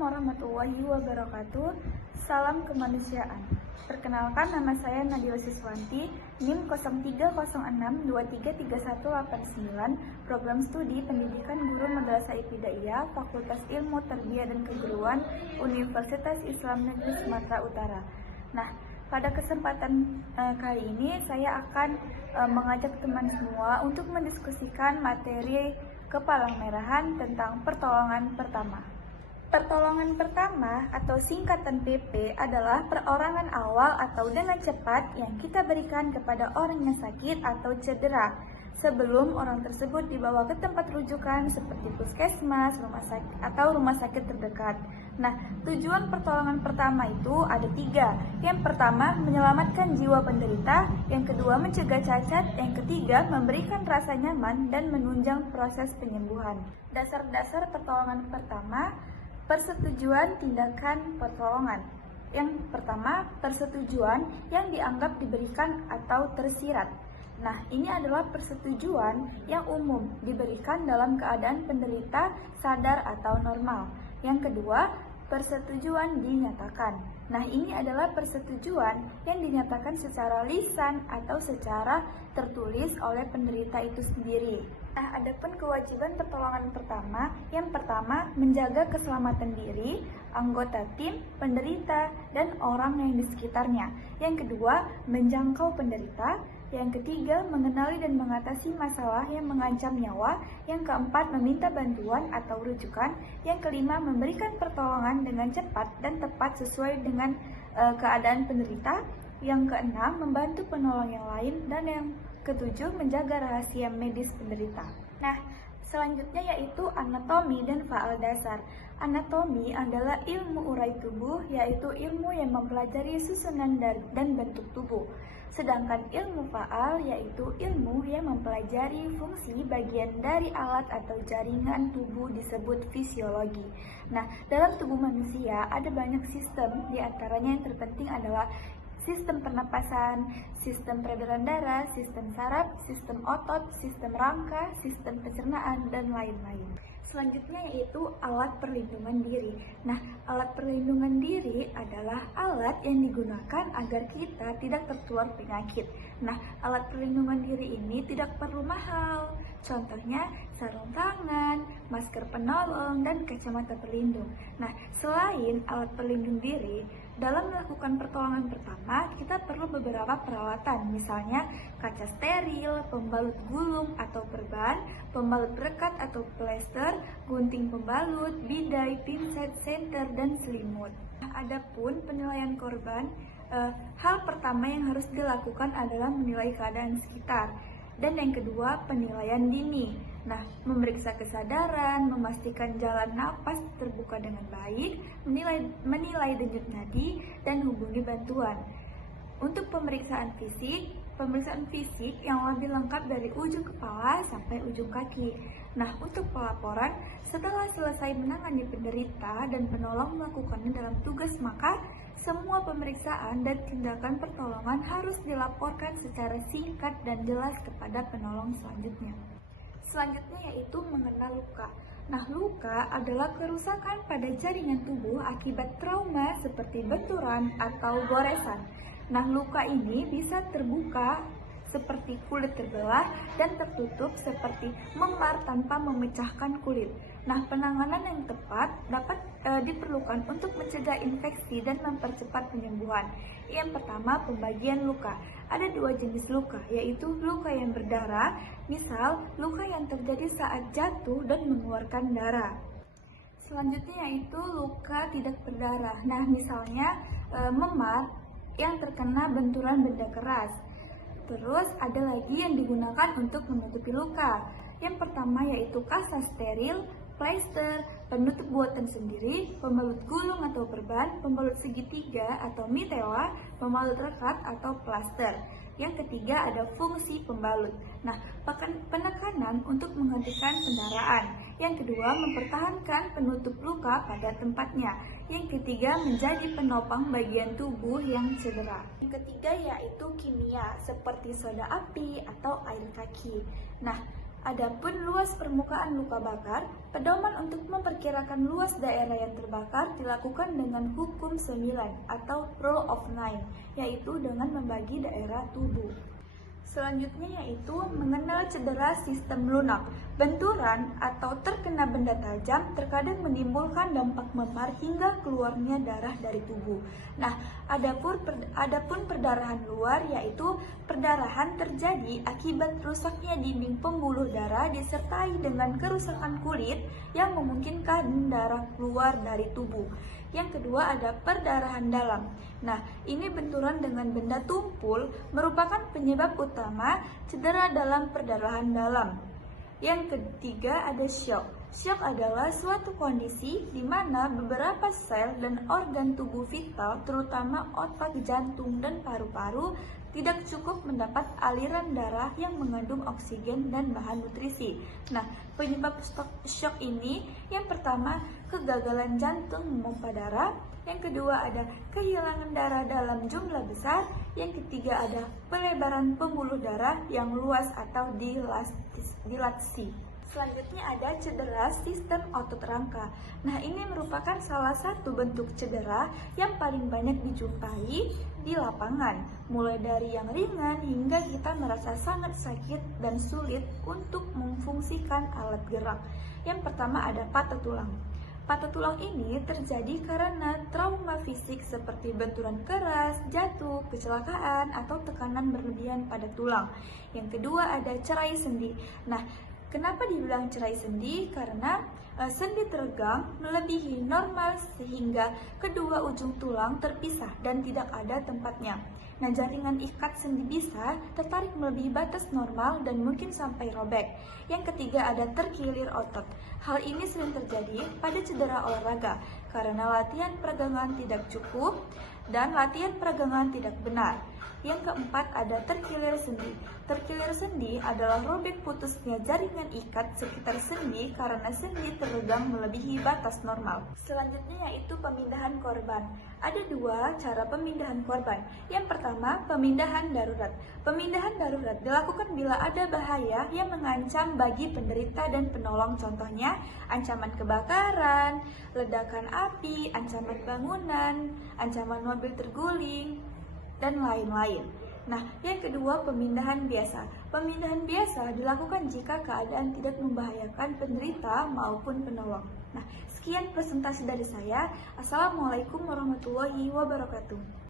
warahmatullahi wabarakatuh. Salam kemanusiaan. Perkenalkan, nama saya Nadila Siswanti, NIM 0306233189, Program Studi Pendidikan Guru Madrasah Ibtidaiyah, Fakultas Ilmu Tarbiyah dan Keguruan, Universitas Islam Negeri Sumatera Utara. Nah, pada kesempatan kali ini saya akan mengajak teman semua untuk mendiskusikan materi kepalang-merahan tentang pertolongan pertama. Pertolongan pertama atau singkatan PP adalah perorangan awal atau dengan cepat yang kita berikan kepada orang yang sakit atau cedera sebelum orang tersebut dibawa ke tempat rujukan seperti puskesmas, rumah sakit terdekat. Nah, tujuan pertolongan pertama itu ada 3. Yang pertama, menyelamatkan jiwa penderita. Yang kedua, mencegah cacat. Yang ketiga, memberikan rasa nyaman dan menunjang proses penyembuhan. Dasar-dasar pertolongan pertama, persetujuan tindakan pertolongan. Yang pertama, persetujuan yang dianggap diberikan atau tersirat. Nah, ini adalah persetujuan yang umum diberikan dalam keadaan penderita sadar atau normal. Yang kedua, persetujuan dinyatakan. Nah, ini adalah persetujuan yang dinyatakan secara lisan atau secara tertulis oleh penderita itu sendiri. Nah, adapun kewajiban pertolongan pertama, yang pertama, menjaga keselamatan diri, anggota tim, penderita, dan orang yang di sekitarnya. Yang kedua, menjangkau penderita. Yang ketiga, mengenali dan mengatasi masalah yang mengancam nyawa. Yang keempat, meminta bantuan atau rujukan. Yang kelima, memberikan pertolongan dengan cepat dan tepat sesuai dengan keadaan penderita. Yang keenam, membantu penolong yang lain. Dan yang ketujuh, menjaga rahasia medis penderita. Nah, selanjutnya yaitu anatomi dan faal dasar. Anatomi adalah ilmu urai tubuh, yaitu ilmu yang mempelajari susunan dan bentuk tubuh. Sedangkan ilmu faal yaitu ilmu yang mempelajari fungsi bagian dari alat atau jaringan tubuh disebut fisiologi. Nah, dalam tubuh manusia ada banyak sistem, diantaranya yang terpenting adalah sistem pernapasan, sistem peredaran darah, sistem saraf, sistem otot, sistem rangka, sistem pencernaan, dan lain-lain. Selanjutnya yaitu alat perlindungan diri. Nah, alat perlindungan diri adalah alat yang digunakan agar kita tidak tertular penyakit. Nah, alat perlindungan diri ini tidak perlu mahal. Contohnya sarung tangan, masker penolong, dan kacamata pelindung. Nah, selain alat pelindung diri, dalam melakukan pertolongan pertama, kita perlu beberapa peralatan, misalnya kaca steril, pembalut gulung atau perban, pembalut rekat atau plester, gunting pembalut, bidai, pinset, senter, dan selimut. Adapun penilaian korban, hal pertama yang harus dilakukan adalah menilai keadaan sekitar. Dan yang kedua, penilaian dini. Nah, memeriksa kesadaran, memastikan jalan napas terbuka dengan baik, menilai denyut nadi, dan hubungi bantuan. Untuk pemeriksaan fisik yang lebih lengkap dari ujung kepala sampai ujung kaki. Nah, untuk pelaporan, setelah selesai menangani penderita dan penolong melakukannya dalam tugas, maka semua pemeriksaan dan tindakan pertolongan harus dilaporkan secara singkat dan jelas kepada penolong selanjutnya. Selanjutnya yaitu mengenal luka. Nah, luka adalah kerusakan pada jaringan tubuh akibat trauma seperti benturan atau goresan. Nah, luka ini bisa terbuka seperti kulit terbelah dan tertutup seperti memar tanpa memecahkan kulit. Nah, penanganan yang tepat dapat diperlukan untuk mencegah infeksi dan mempercepat penyembuhan. Yang pertama, pembagian luka. Ada 2 jenis luka, yaitu luka yang berdarah, misal luka yang terjadi saat jatuh dan mengeluarkan darah. Selanjutnya yaitu luka tidak berdarah. Nah, misalnya memar yang terkena benturan benda keras. Terus ada lagi yang digunakan untuk menutupi luka. Yang pertama yaitu kasa steril, plester, penutup buatan sendiri, pembalut gulung atau perban, pembalut segitiga atau mitela, pembalut rekat atau plaster. Yang ketiga ada fungsi pembalut. Nah, penekanan untuk menghentikan pendarahan. Yang kedua, mempertahankan penutup luka pada tempatnya. Yang ketiga, menjadi penopang bagian tubuh yang cedera. Yang ketiga yaitu kimia, seperti soda api atau air kaki. Nah, Adapun luas permukaan luka bakar, pedoman untuk memperkirakan luas daerah yang terbakar dilakukan dengan hukum 9 atau Rule of Nine, yaitu dengan membagi daerah tubuh. Selanjutnya yaitu mengenal cedera sistem lunak. Benturan atau terkena benda tajam terkadang menimbulkan dampak memar hingga keluarnya darah dari tubuh. Nah, adapun perdarahan luar yaitu perdarahan terjadi akibat rusaknya dinding pembuluh darah disertai dengan kerusakan kulit yang memungkinkan darah keluar dari tubuh. Yang kedua ada perdarahan dalam. Nah, ini benturan dengan benda tumpul merupakan penyebab utama cedera dalam perdarahan dalam. Yang ketiga ada shock. Shock adalah suatu kondisi di mana beberapa sel dan organ tubuh vital, terutama otak, jantung, dan paru-paru, tidak cukup mendapat aliran darah yang mengandung oksigen dan bahan nutrisi. Nah, penyebab shock ini yang pertama kegagalan jantung memompa darah, yang kedua ada kehilangan darah dalam jumlah besar, yang ketiga ada pelebaran pembuluh darah yang luas atau dilatasi. Selanjutnya ada cedera sistem otot rangka. Nah, ini merupakan salah satu bentuk cedera yang paling banyak dijumpai di lapangan, mulai dari yang ringan hingga kita merasa sangat sakit dan sulit untuk memfungsikan alat gerak. Yang pertama ada patah tulang. Patah tulang ini terjadi karena trauma fisik seperti benturan keras, jatuh, kecelakaan, atau tekanan berlebihan pada tulang. Yang kedua ada cerai sendi. Nah, kenapa dibilang cerai sendi? Karena sendi teregang melebihi normal sehingga kedua ujung tulang terpisah dan tidak ada tempatnya. Nah, jaringan ikat sendi bisa tertarik melebihi batas normal dan mungkin sampai robek. Yang ketiga ada terkilir otot. Hal ini sering terjadi pada cedera olahraga karena latihan peregangan tidak cukup dan latihan peregangan tidak benar. Yang keempat ada terkilir sendi. Terkilir sendi adalah robek putusnya jaringan ikat sekitar sendi karena sendi teregang melebihi batas normal. Selanjutnya yaitu pemindahan korban. Ada dua cara pemindahan korban. Yang pertama, pemindahan darurat. Pemindahan darurat dilakukan bila ada bahaya yang mengancam bagi penderita dan penolong, contohnya ancaman kebakaran, ledakan api, ancaman bangunan, ancaman mobil terguling, dan lain-lain. Nah, yang kedua pemindahan biasa. Pemindahan biasa dilakukan jika keadaan tidak membahayakan penderita maupun penolong. Nah, sekian presentasi dari saya. Assalamualaikum warahmatullahi wabarakatuh.